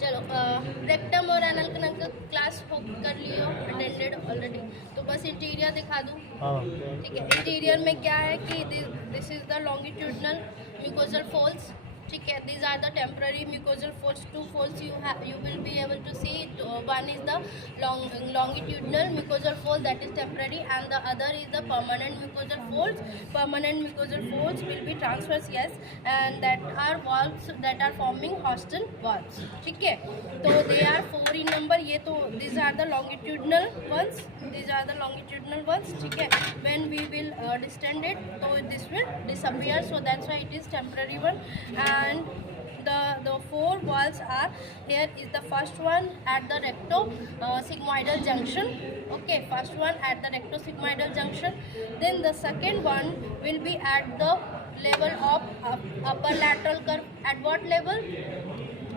चलो रेक्टम और एनल का क्लास कर लियो, अटेंडेड ऑलरेडी। तो बस इंटीरियर दिखा दूँ। ठीक है, इंटीरियर में क्या है कि this is the longitudinal mucosal folds. ठीक है, these are the temporary mucosal folds. Two folds you will be able to see. One is the longitudinal mucosal fold, that is temporary, and the other is the permanent mucosal folds. Permanent mucosal folds will be transverse, yes, and that are valves that are forming hostel valves. ठीक है, तो they are 4 in number. ये तो these are the longitudinal ones. These are the longitudinal ones. ठीक है, when we will distend it, so this will disappear. So that's why it is temporary one. And the 4 valves are, here is the first one at the recto-sigmoidal junction. Okay, first one at the recto-sigmoidal junction. Then the second one will be at the level of upper lateral curve. At what level?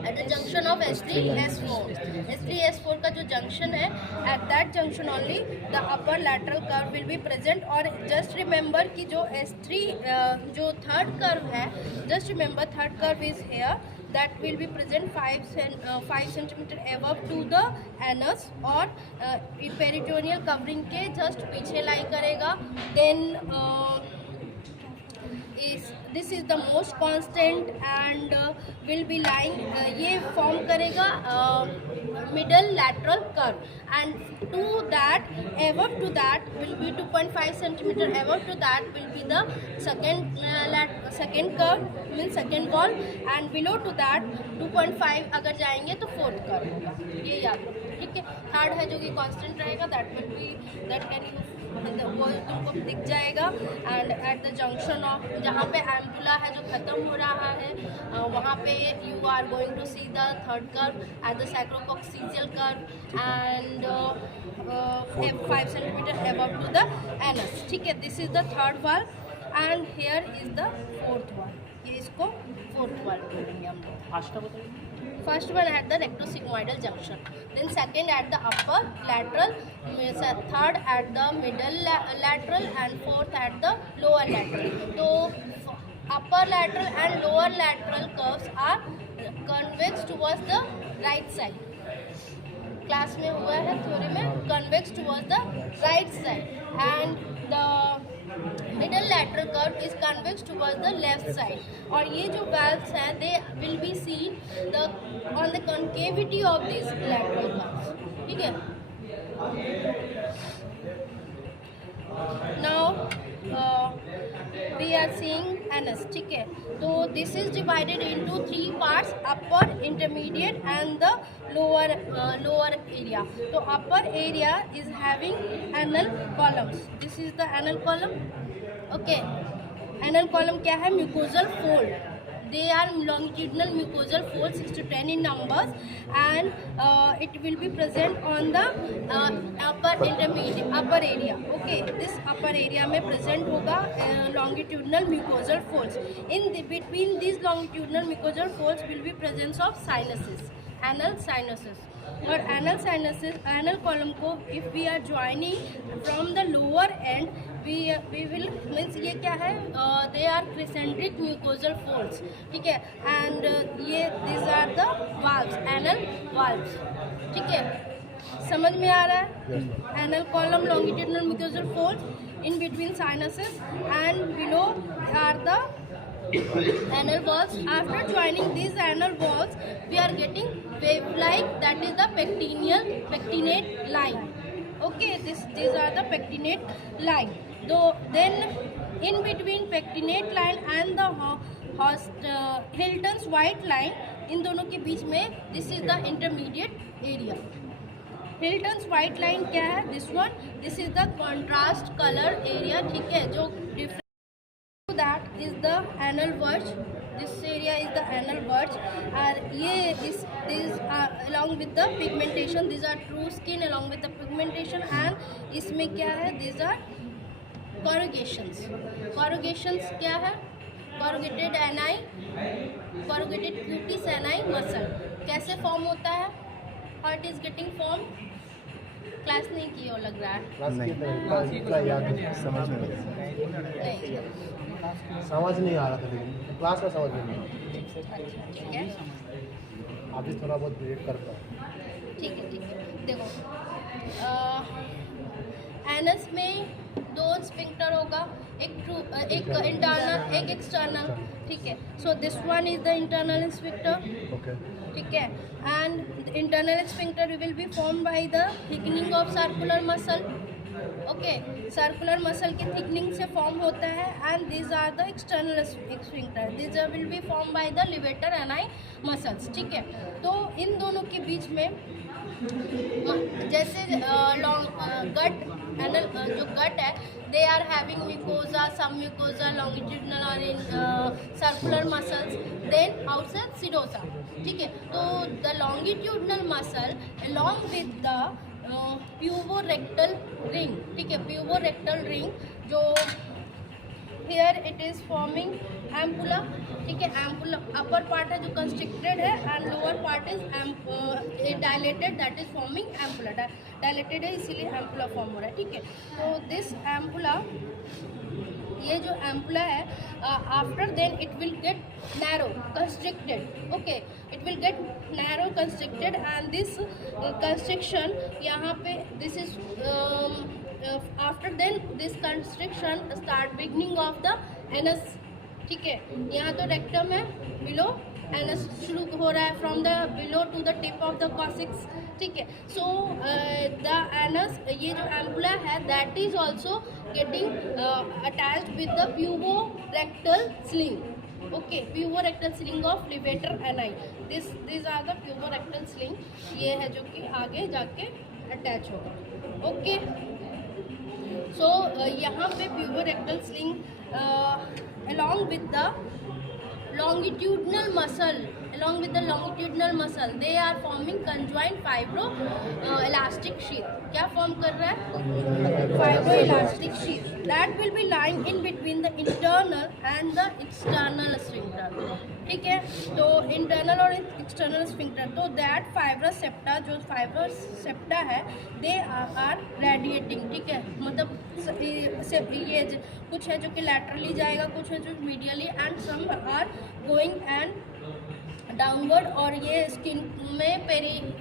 At the junction of S3 S4. S3 S4 का जो junction है, at that junction only the upper lateral curve will be present. और just remember कि जो S3 जो third curve है, just remember third curve is here, that will be present 5 centimeter above to the anus और peritoneal covering के just पीछे लाई करेगा. Then this is the most constant and will be lying, ये form करेगा middle lateral curve, and to that, above to that will be 2.5 centimeter above to that will be the second curve, means second wall, and below to that 2.5 अगर जाएंगे तो fourth curve होगा. ये याद रखो. ठीक है, थर्ड है जो कि कांस्टेंट रहेगा, that कैन वो तुमको दिख जाएगा. And at the junction of, जहाँ पे एम्पुला है जो ख़त्म हो रहा है, वहाँ पे you are going to see the third curve at the sacrococcygeal curve and 5 centimetre above to the anus. ठीक है, this is the third wall and here is the fourth wall. ये इसको फोर्थ वाल बोलेंगे हम लोग. First one at the rectosigmoidal junction, then second at the upper lateral, third at the middle lateral, and fourth at the lower lateral. So upper lateral and lower lateral curves are convex towards the right side. Class में हुआ है theory में, convex towards the right side, and the middle lateral curve is convex towards the left side. और ये जो valves हैं, they will be seen on the concavity of these lateral curves. ठीक है. Now we are seeing anus. ठीक है, तो this is divided into 3 parts: upper, intermediate and the lower area. तो upper area is having anal columns. This is the anal column. Okay, anal column क्या है? Mucosal fold. They are longitudinal mucosal folds, 6 to 10 in numbers, and it will be present on the upper area. Okay, this upper area में present होगा longitudinal mucosal folds. Between these longitudinal mucosal folds will be presence of sinuses, anal sinuses. और anal sinuses, anal column को if we are joining from the lower end, we will means ये क्या है? They are crescentic mucosal folds. ठीक है, and ये these are the valves, anal valves. ठीक है, समझ में आ रहा है? Anal column, longitudinal mucosal folds in between sinuses, and below are the anal walls. After joining these anal walls, we are getting wave-like, that is the pectinate line. Okay, these are the pectinate line. Then in between pectinate line and the Hilton's white line, इन दोनों के बीच में this is the intermediate area. Hilton's white line क्या है? This is the contrast color area. ठीक है, जो different that is the anal verge. This area is the anal verge, and ये these are along with the pigmentation. These are true skin along with the pigmentation, and इसमें क्या है? These are corrugations. Corrugations क्या है? Corrugated ani, corrugated cutis ani muscle. कैसे form होता है? How it is getting formed? Class नहीं की हो लग रहा है. समझ नहीं आ रहा था, लेकिन क्लास में समझ में नहीं आ रहा. ठीक है. अभी थोड़ा बहुत ब्रेक करता है। ठीक है देखो, एनस में 2 स्फिंक्टर होगा, एक इंटरनल एक एक्सटर्नल, ठीक है। So this one is the internal sphincter, okay. ठीक है। And internal sphincter will be form by the thickening of circular muscle, okay. Circular muscle के थिकनिंग से फॉर्म होता है। And these are the external sphincter, these will be form by the levator ani muscles, ठीक है। तो इन दोनों के बीच में जैसे गट एनल जो गट है, they are having mucosa, submucosa longitudinal और इन circular muscles, then outside serosa, ठीक है। तो the longitudinal muscle along with the puborectal ring, ठीक है। प्यूबोरेक्टल रिंग जो here it is forming ampulla, ठीक है। एम्पुला अपर पार्ट है जो कंस्ट्रिक्टेड है and lower part is dilated, that is forming ampulla. Dilated है इसीलिए एम्पुला फॉर्म हो रहा है, ठीक है। तो दिस एम्पुला, ये जो एम्पुला है, after then it will get narrow constricted, okay. It will get narrow constricted and this constriction यहाँ पे this is after then this constriction start beginning of the anus, ठीक है। यहाँ तो रेक्टम है, बिलो एनस शुरू हो रहा है from the below to the tip of the coccyx, ठीक है। सो द एनस, ये जो एम्पुला है, that is also getting attached with the puborectal sling, okay. Puborectal sling of levator ani, this are the puborectal sling, ये है जो कि आगे जाके अटैच होगा, ओके। सो यहाँ पे प्यूबोरेक्टल sling along with the longitudinal muscle they are forming conjoined fibro elastic sheath, क्या फॉर्म कर रहा है? Fibro elastic sheath that will be lying in between the internal and the external sphincter, ठीक है। तो इंटरनल और एक्सटर्नल स्फिंक्टर, तो that fibrous septa, जो फाइब्रस सेप्टा है, दे आर रेडिएटिंग, ठीक है। मतलब ये कुछ है जो कि लैटरली जाएगा, कुछ है जो medially, and some are going and downward, और ये स्किन में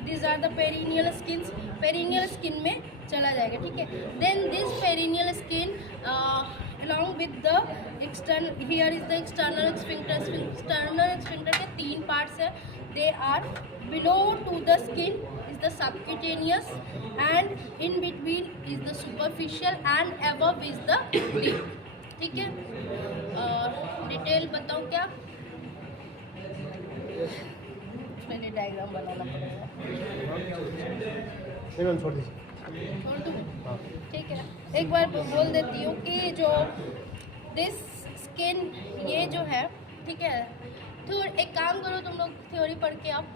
this are the perineal skins, perineal skin में चला जाएगा, ठीक है। Then this perineal skin along with the external, here is the external sphincter, external sphincter के 3 parts है, they are below to the skin is the subcutaneous and in between is the superficial and above is the deep, ठीक है। Detail बताऊँ क्या? पहले diagram बनाना पड़ेगा, छोड़ दीजिए, छोड़ दूँ, ठीक है। एक बार बोल देती हूँ कि जो दिस स्किन, ये जो है, ठीक है। तो एक काम करो, तुम लोग थ्योरी पढ़ के आप,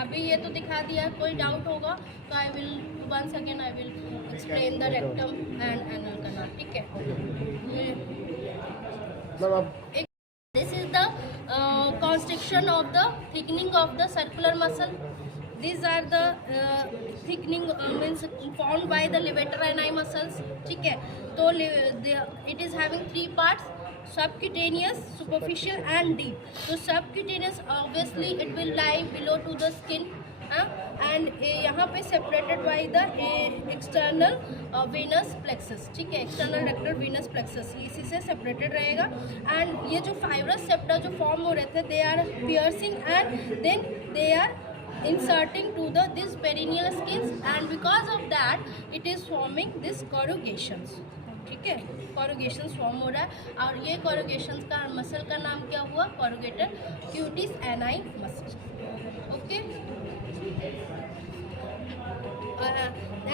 अभी ये तो दिखा दिया, कोई डाउट होगा तो I will once again I will explain the rectum and anal canal, ठीक है। This is the constriction of the thickening of the circular muscle, these are the thickening means formed by the levator ani muscles, ठीक है। तो it is having 3 parts, subcutaneous, superficial and deep. So subcutaneous obviously it will lie below to the skin, and यहाँ पे separated by the external venous plexus, ठीक है। external rectal venous plexus इसी से separated रहेगा। and ये जो fibrous septa जो form हो रहे थे, they are piercing and then they are inserting to the this perineal skins, and because of that it is forming this corrugations, ठीक है। corrugations फॉर्म हो रहा है, और ये corrugations का मसल का नाम क्या हुआ? corrugator cutis ani muscle, okay.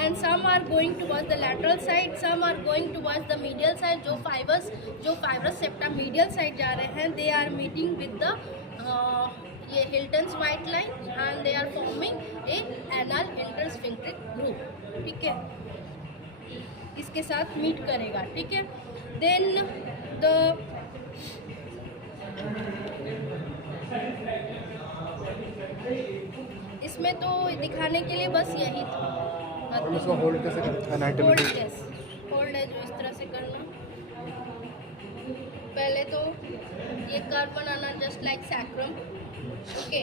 And some are going towards the lateral side, some are going towards the medial side. जो fibrous septa medial side जा रहे हैं, they are meeting with the ये Hilton's white line and they are forming a anal intersphincteric groove, ठीक है। इसके साथ meet करेगा, ठीक है। देन द इसमें तो दिखाने के लिए बस यही था। इसको होल्ड कैसे करते हैं? होल्ड है जो इस तरह से करना, पहले तो ये कर्व बनाना just like sacrum, okay.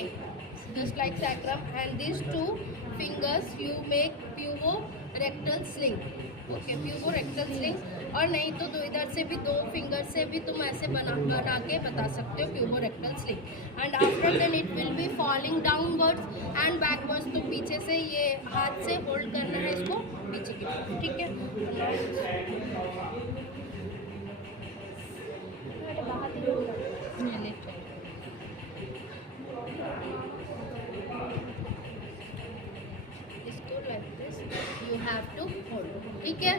just like sacrum, and these two fingers you make puborectal sling. Okay, puborectal sling. और नहीं तो इधर से भी 2 फिंगर से भी तुम ऐसे बना के बता सकते हो puborectal sling. And after then it will be falling downwards and backwards. तो पीछे से ये हाथ से होल्ड करना है इसको पीछे की तरफ, ठीक है. इसको like this you have to hold. ठीक है.